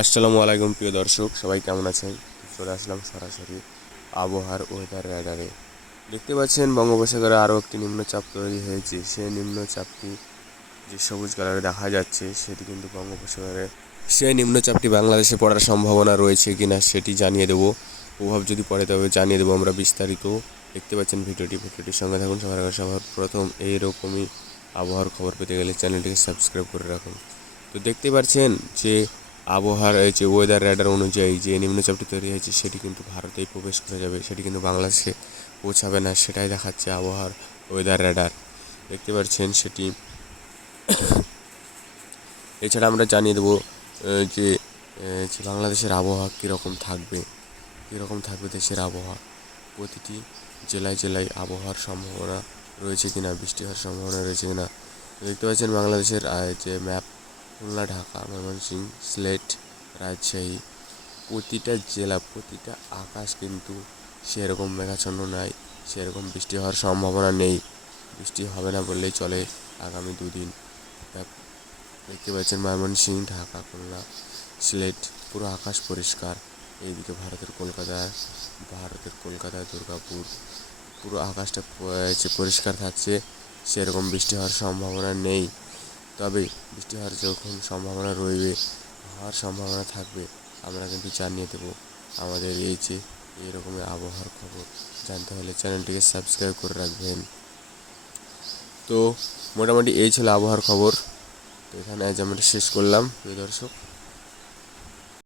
আসসালামু আলাইকুম প্রিয় দর্শক, সবাই কেমন আছেন? চলে আসলাম সরাসরি আবহাওয়ার ওয়েদার র্যাডারে। দেখতে পাচ্ছেন বঙ্গোপসাগরে আরও একটি নিম্নচাপ তৈরি হয়েছে। সেই নিম্নচাপটি যে সবুজ কালারে দেখা যাচ্ছে সেটি কিন্তু বঙ্গোপসাগরে, সেই নিম্নচাপটি বাংলাদেশে পড়ার সম্ভাবনা রয়েছে কিনা সেটি জানিয়ে দেবো। প্রভাব যদি পড়ে তবে জানিয়ে দেবো আমরা বিস্তারিত। দেখতে পাচ্ছেন ভিডিওটির সঙ্গে থাকুন। সবার প্রথম এইরকমই আবহাওয়ার খবর পেতে গেলে চ্যানেলটিকে সাবস্ক্রাইব করে রাখুন। তো দেখতে পাচ্ছেন যে আবহাওয়ার যে ওয়েদার র্যাডার অনুযায়ী যে নিম্নচাপটি তৈরি হয়েছে সেটি কিন্তু ভারতেই প্রবেশ করে যাবে, সেটি কিন্তু বাংলাদেশে পৌঁছাবে না, সেটাই দেখাচ্ছে আবহাওয়ার ওয়েদার র্যাডার। দেখতে পাচ্ছেন সেটি। এছাড়া আমরা জানিয়ে দেবো যে যে বাংলাদেশের আবহাওয়া কীরকম থাকবে দেশের আবহাওয়া। প্রতিটি জেলায় জেলায় আবহাওয়ার সম্ভাবনা রয়েছে কিনা, বৃষ্টি হওয়ার সম্ভাবনা রয়েছে কিনা। দেখতে পাচ্ছেন বাংলাদেশের যে ম্যাপ, খুলনা, ঢাকা, ময়মনসিংহ, সিলেট, রাজশাহী, প্রতিটা জেলা, প্রতিটা আকাশ কিন্তু সেরকম মেঘাচ্ছন্ন নয়, সেরকম বৃষ্টি হওয়ার সম্ভাবনা নেই। বৃষ্টি হবে না বললেই চলে আগামী দুদিন। দেখতে পাচ্ছেন ময়মনসিংহ, ঢাকা, খুলনা, সিলেট, পুরো আকাশ পরিষ্কার। এইদিকে ভারতের কলকাতা, দুর্গাপুর, পুরো আকাশটা পরিষ্কার থাকছে, সেরকম বৃষ্টি হওয়ার সম্ভাবনা নেই। তবে বৃষ্টি হওয়ার যখন সম্ভাবনা হওয়ার সম্ভাবনা থাকবে আমরা কিন্তু জানিয়ে দেবো। আমাদের এইরকমের আবহাওয়ার খবর জানতে হলে চ্যানেলটিকে সাবস্ক্রাইব করে রাখবেন। তো মোটামুটি এই ছিল আবহাওয়ার খবর। তো এখানে আজ আমরা শেষ করলাম প্রিয় দর্শক।